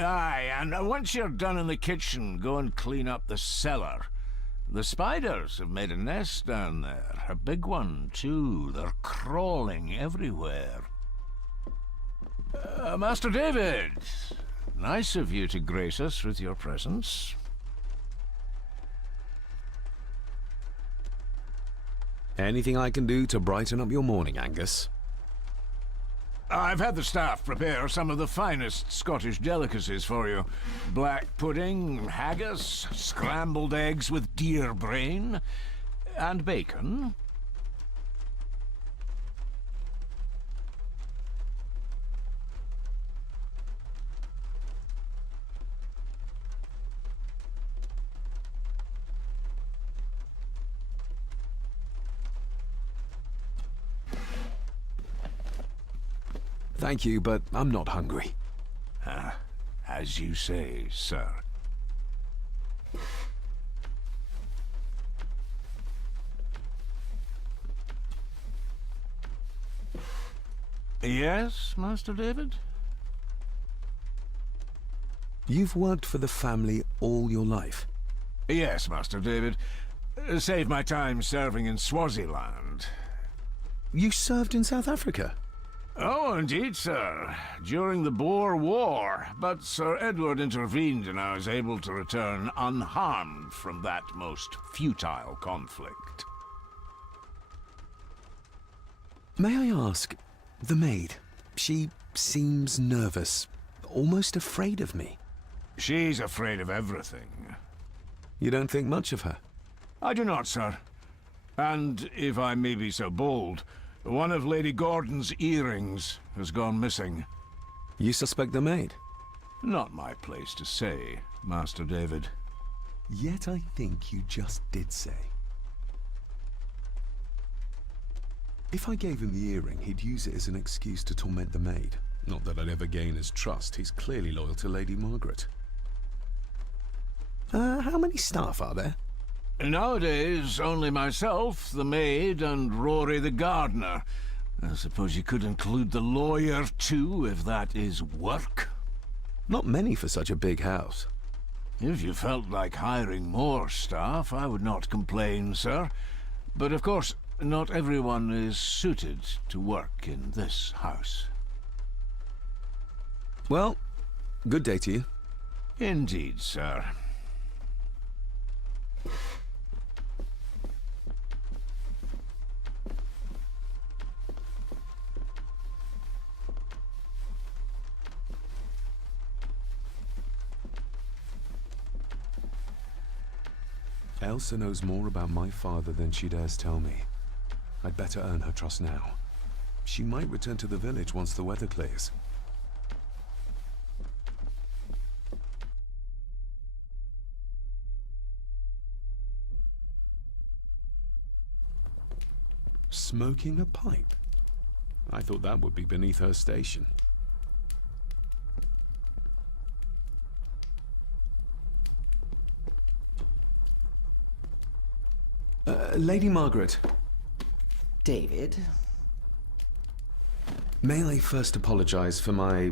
Aye, and once you're done in the kitchen, go and clean up the cellar. The spiders have made a nest down there. A big one, too. They're crawling everywhere. Master David, nice of you to grace us with your presence. Anything I can do to brighten up your morning, Angus? I've had the staff prepare some of the finest Scottish delicacies for you. Black pudding, haggis, scrambled eggs with deer brain, and bacon. Thank you, but I'm not hungry. As you say, sir. Yes, Master David? You've worked for the family all your life? Yes, Master David. Saved my time serving in Swaziland. You served in South Africa? Oh, indeed, sir. During the Boer War. But Sir Edward intervened and I was able to return unharmed from that most futile conflict. May I ask, the maid, she seems nervous, almost afraid of me. She's afraid of everything. You don't think much of her? I do not, sir. And, if I may be so bold, one of Lady Gordon's earrings has gone missing. You suspect the maid? Not my place to say, Master David. Yet I think you just did say. If I gave him the earring, he'd use it as an excuse to torment the maid. Not that I'd ever gain his trust. He's clearly loyal to Lady Margaret. How many staff are there? Nowadays, only myself, the maid, and Rory the gardener. I suppose you could include the lawyer, too, if that is work. Not many for such a big house. If you felt like hiring more staff, I would not complain, sir. But of course, not everyone is suited to work in this house. Well, good day to you. Indeed, sir. Elsa knows more about my father than she dares tell me. I'd better earn her trust now. She might return to the village once the weather clears. Smoking a pipe? I thought that would be beneath her station. Lady Margaret. David? May I first apologize for my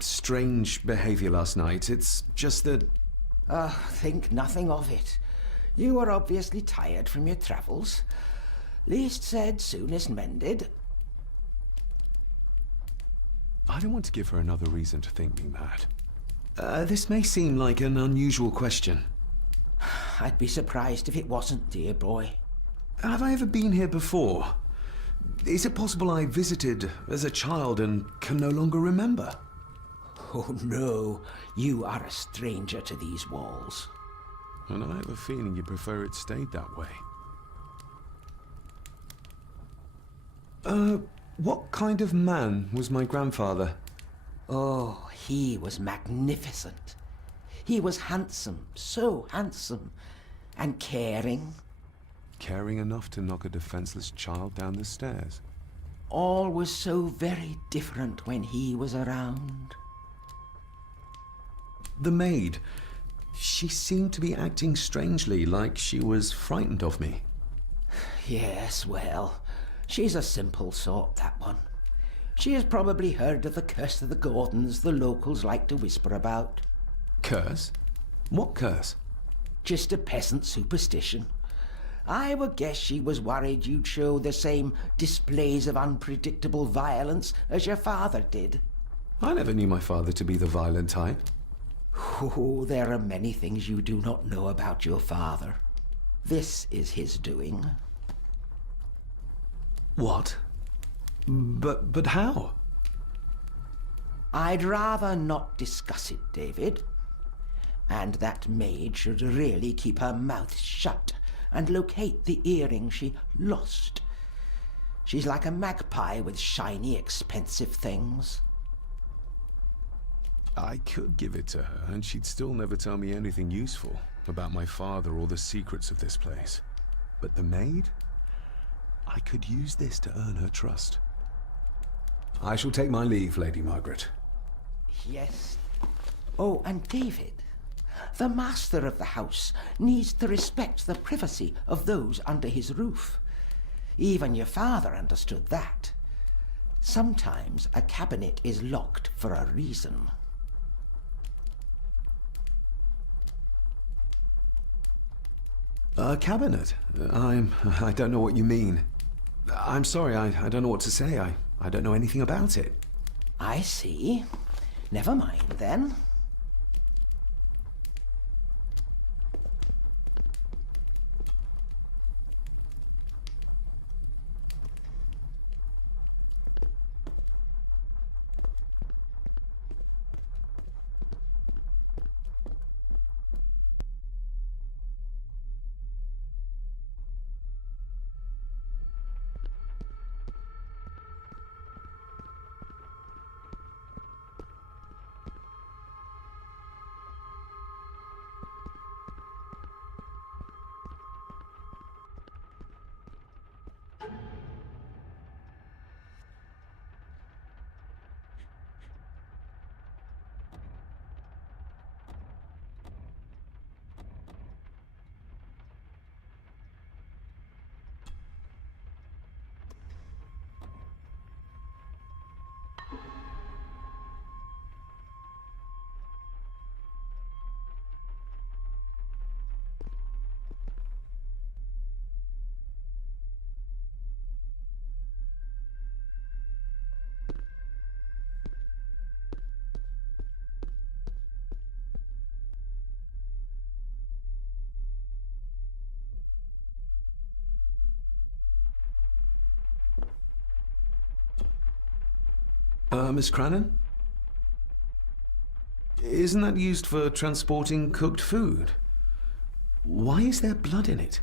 strange behavior last night? It's just that... Think nothing of it. You were obviously tired from your travels. Least said, soonest mended. I don't want to give her another reason to think me mad. This may seem like an unusual question. I'd be surprised if it wasn't, dear boy. Have I ever been here before? Is it possible I visited as a child and can no longer remember? Oh no, you are a stranger to these walls. And I have a feeling you prefer it stayed that way. What kind of man was my grandfather? Oh, he was magnificent. He was handsome, so handsome, and caring. Caring enough to knock a defenseless child down the stairs. All was so very different when he was around. The maid, she seemed to be acting strangely, like she was frightened of me. Yes, well, she's a simple sort, that one. She has probably heard of the curse of the Gordons the locals like to whisper about. Curse? What curse? Just a peasant superstition. I would guess she was worried you'd show the same displays of unpredictable violence as your father did. I never knew my father to be the violent type. Oh, there are many things you do not know about your father. This is his doing. What? But how? I'd rather not discuss it, David. And that maid should really keep her mouth shut and locate the earring she lost. She's like a magpie with shiny, expensive things. I could give it to her, and she'd still never tell me anything useful about my father or the secrets of this place. But the maid? I could use this to earn her trust. I shall take my leave, Lady Margaret. Yes. Oh, and David, the master of the house needs to respect the privacy of those under his roof. Even your father understood that. Sometimes a cabinet is locked for a reason. A cabinet? I don't know what you mean. I'm sorry, I don't know what to say. I don't know anything about it. I see. Never mind, then. Miss Crannan? Isn't that used for transporting cooked food? Why is there blood in it?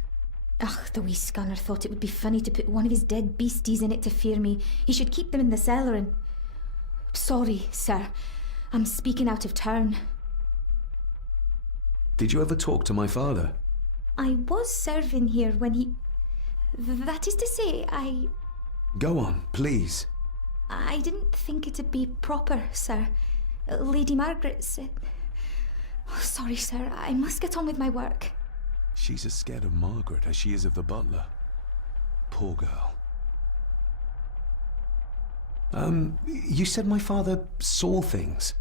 Ugh, the wee scunner thought it would be funny to put one of his dead beasties in it to fear me. He should keep them in the cellar and... Sorry, sir. I'm speaking out of turn. Did you ever talk to my father? I was serving here when he... That is to say, Go on, please. I didn't think it'd be proper, sir. Lady Margaret said... Oh, sorry, sir. I must get on with my work. She's as scared of Margaret as she is of the butler. Poor girl. You said my father saw things.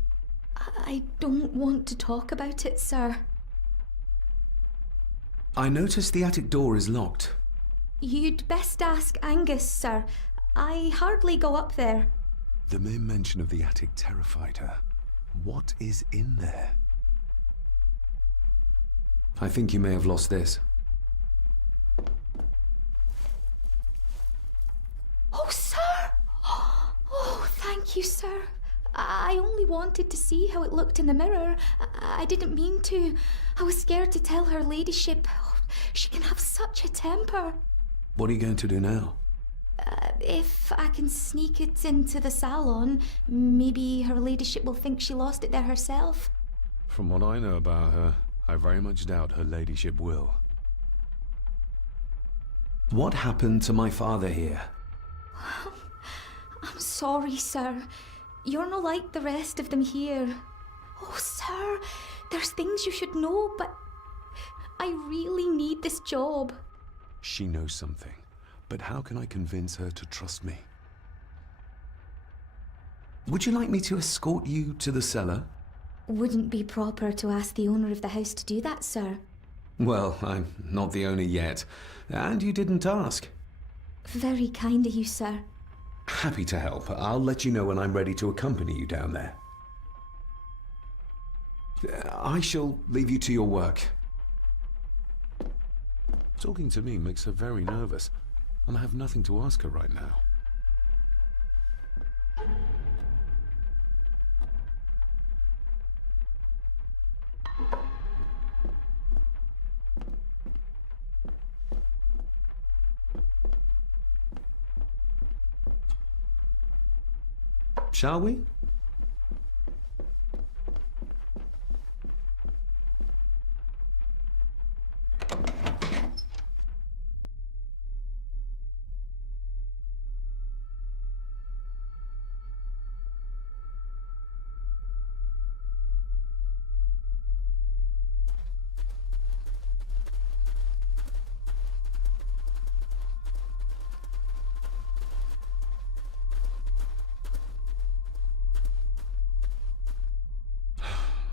I don't want to talk about it, sir. I noticed the attic door is locked. You'd best ask Angus, sir. I hardly go up there. The mere mention of the attic terrified her. What is in there? I think you may have lost this. Oh, sir! Oh, thank you, sir. I only wanted to see how it looked in the mirror. I didn't mean to. I was scared to tell her ladyship. Oh, she can have such a temper. What are you going to do now? If I can sneak it into the salon, maybe her ladyship will think she lost it there herself. From what I know about her, I very much doubt her ladyship will. What happened to my father here? I'm sorry, sir. You're not like the rest of them here. Oh, sir, there's things you should know, but I really need this job. She knows something, but how can I convince her to trust me? Would you like me to escort you to the cellar? Wouldn't be proper to ask the owner of the house to do that, sir. Well, I'm not the owner yet, and you didn't ask. Very kind of you, sir. Happy to help. I'll let you know when I'm ready to accompany you down there. I shall leave you to your work. Talking to me makes her very nervous, and I have nothing to ask her right now. Shall we?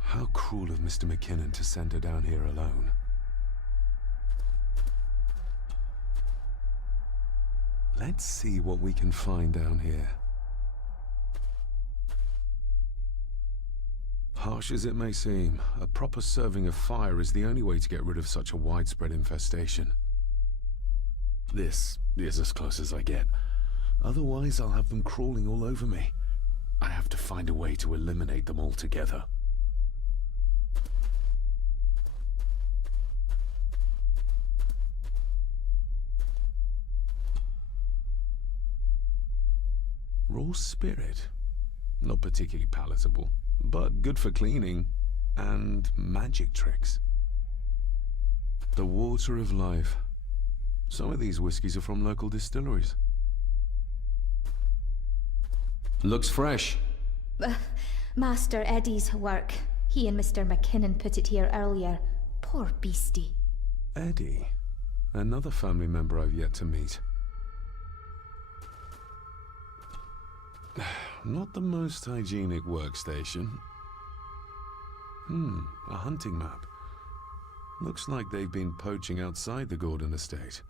How cruel of Mr. McKinnon to send her down here alone. Let's see what we can find down here. Harsh as it may seem, a proper serving of fire is the only way to get rid of such a widespread infestation. This is as close as I get. Otherwise, I'll have them crawling all over me. I have to find a way to eliminate them altogether. Raw spirit. Not particularly palatable, but good for cleaning and magic tricks. The water of life. Some of these whiskies are from local distilleries. Looks fresh. Master Eddie's work. He and Mr. McKinnon put it here earlier. Poor beastie. Eddie. Another family member I've yet to meet. Not the most hygienic workstation. A hunting map. Looks like they've been poaching outside the Gordon estate.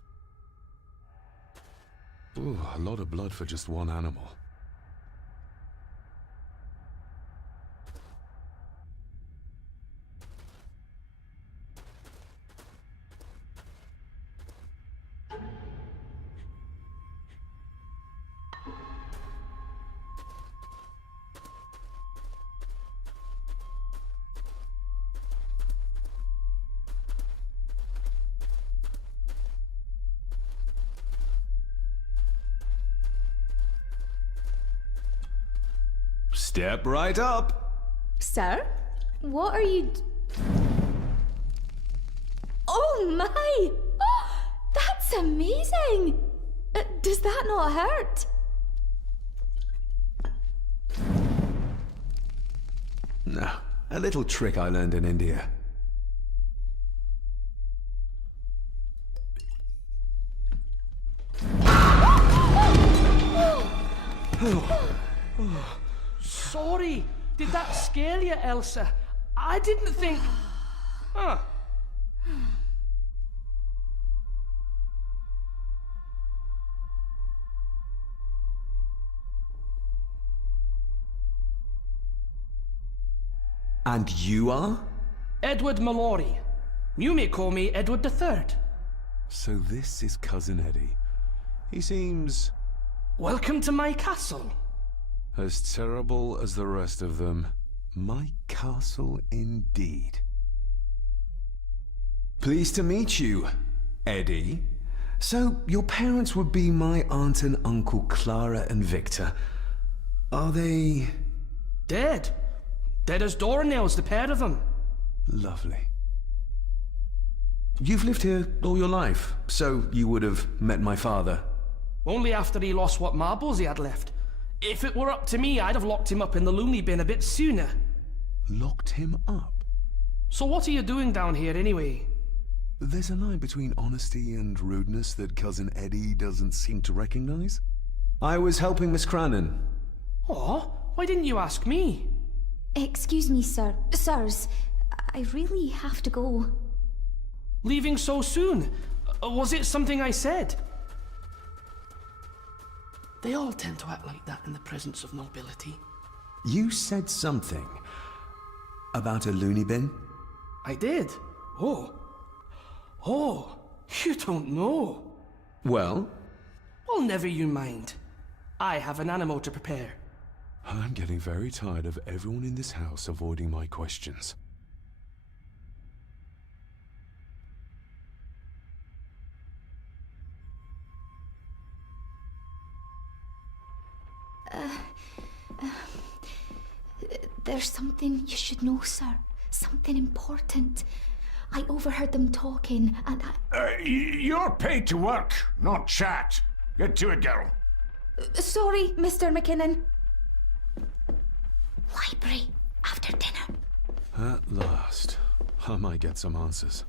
Ooh, a lot of blood for just one animal. Step right up. Sir? What are you... Oh my! That's amazing! Does that not hurt? No, a little trick I learned in India. Sorry, did that scare you, Elsa? I didn't think... Huh. And you are? Edward Mallory. You may call me Edward III. So this is Cousin Eddie. He seems... Welcome to my castle. as terrible as the rest of them. My castle indeed. Pleased to meet you, Eddie. So, your parents would be my aunt and uncle Clara and Victor. Are they... Dead. Dead as doornails, the pair of them. Lovely. You've lived here all your life, so you would have met my father. Only after he lost what marbles he had left. If it were up to me, I'd have locked him up in the loony bin a bit sooner. Locked him up? So what are you doing down here anyway? There's a line between honesty and rudeness that Cousin Eddie doesn't seem to recognize. I was helping Miss Cranon. Oh, Why didn't you ask me? Excuse me, sir. Sirs, I really have to go. Leaving so soon? Was it something I said? They all tend to act like that in the presence of nobility. You said something about a loony bin? I did. Oh. Oh, you don't know. Well, Well, never you mind. I have an animal to prepare. I'm getting very tired of everyone in this house avoiding my questions. There's something you should know, sir. Something important. I overheard them talking, and You're paid to work, not chat. Get to it, girl. Sorry, Mr. McKinnon. Library, after dinner. At last, I might get some answers.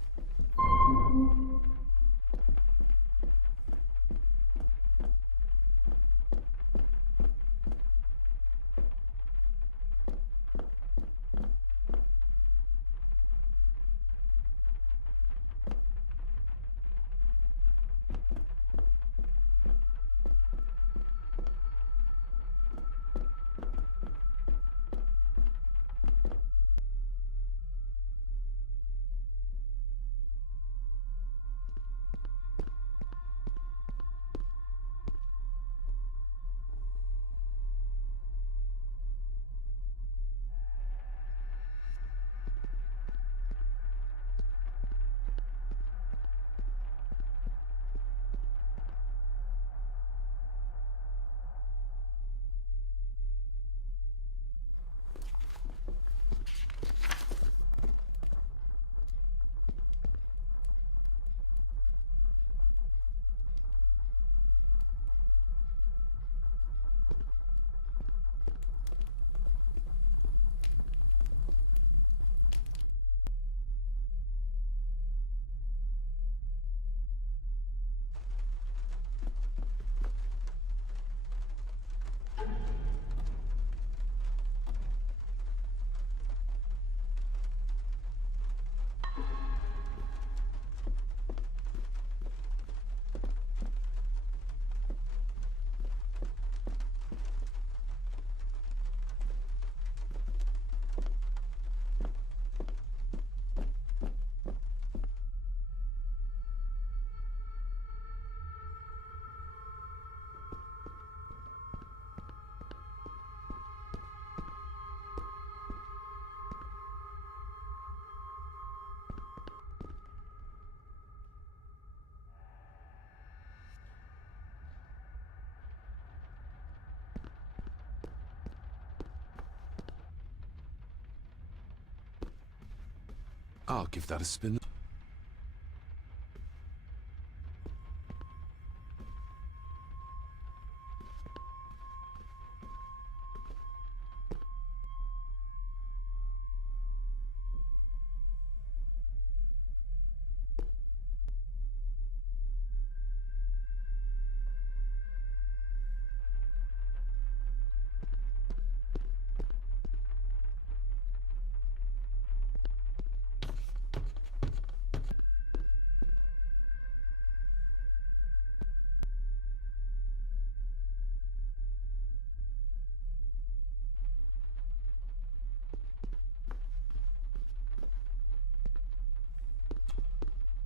I'll give that a spin.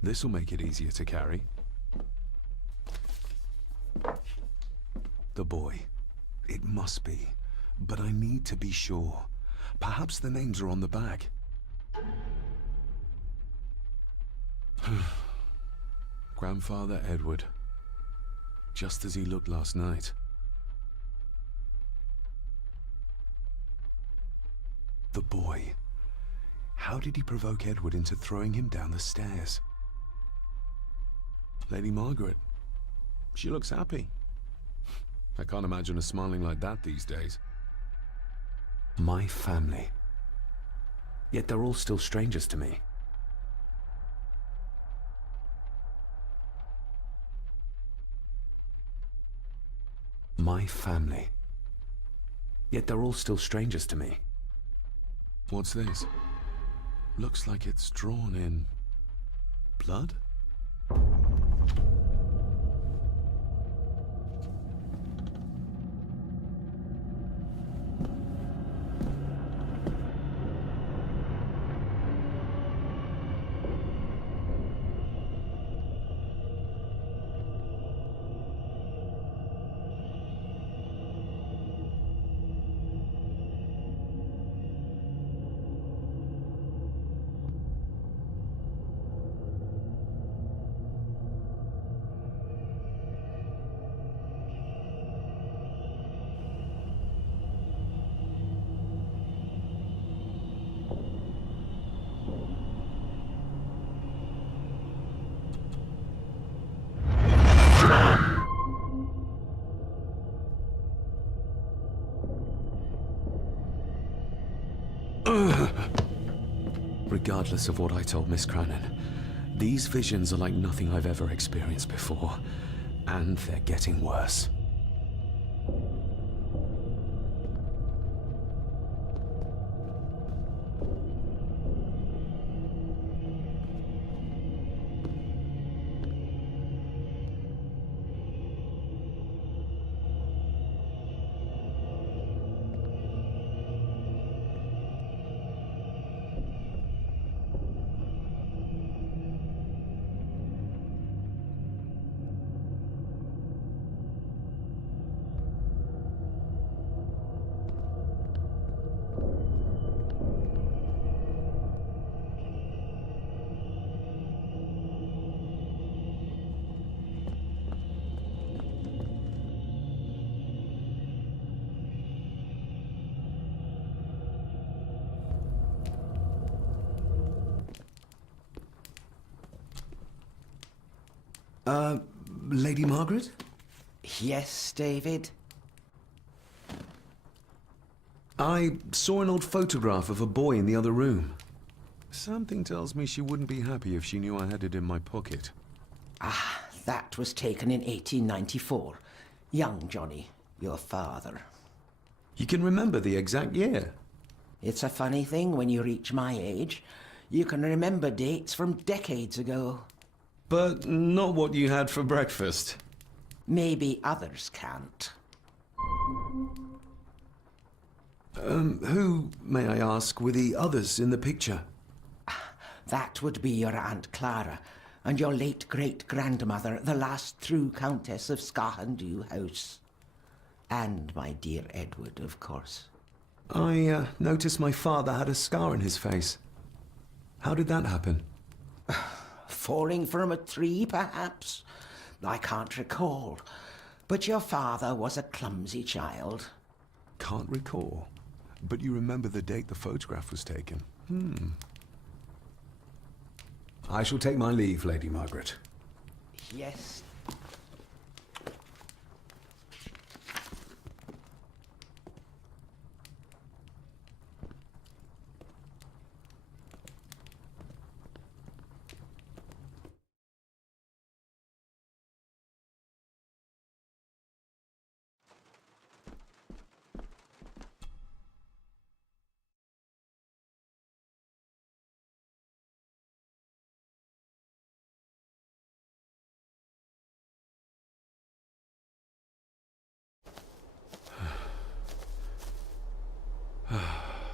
This'll make it easier to carry. The boy. It must be. But I need to be sure. Perhaps the names are on the back. Grandfather Edward. Just as he looked last night. The boy. How did he provoke Edward into throwing him down the stairs? Lady Margaret. She looks happy. I can't imagine her smiling like that these days. My family. Yet they're all still strangers to me. My family. Yet they're all still strangers to me. What's this? Looks like it's drawn in blood? Regardless of what I told Miss Cranon, these visions are like nothing I've ever experienced before, and they're getting worse. Lady Margaret? Yes, David? I saw an old photograph of a boy in the other room. Something tells me she wouldn't be happy if she knew I had it in my pocket. Ah, that was taken in 1894. Young Johnny, your father. You can remember the exact year? It's a funny thing when you reach my age. You can remember dates from decades ago. But not what you had for breakfast. Maybe others can't. Who, may I ask, were the others in the picture? That would be your Aunt Clara and your late great-grandmother, the last true Countess of Scahandew House. And my dear Edward, of course. I noticed my father had a scar on his face. How did that happen? Falling from a tree, perhaps? I can't recall. But your father was a clumsy child. Can't recall. But you remember the date the photograph was taken? I shall take my leave, Lady Margaret. Yes.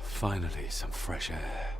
Finally, some fresh air.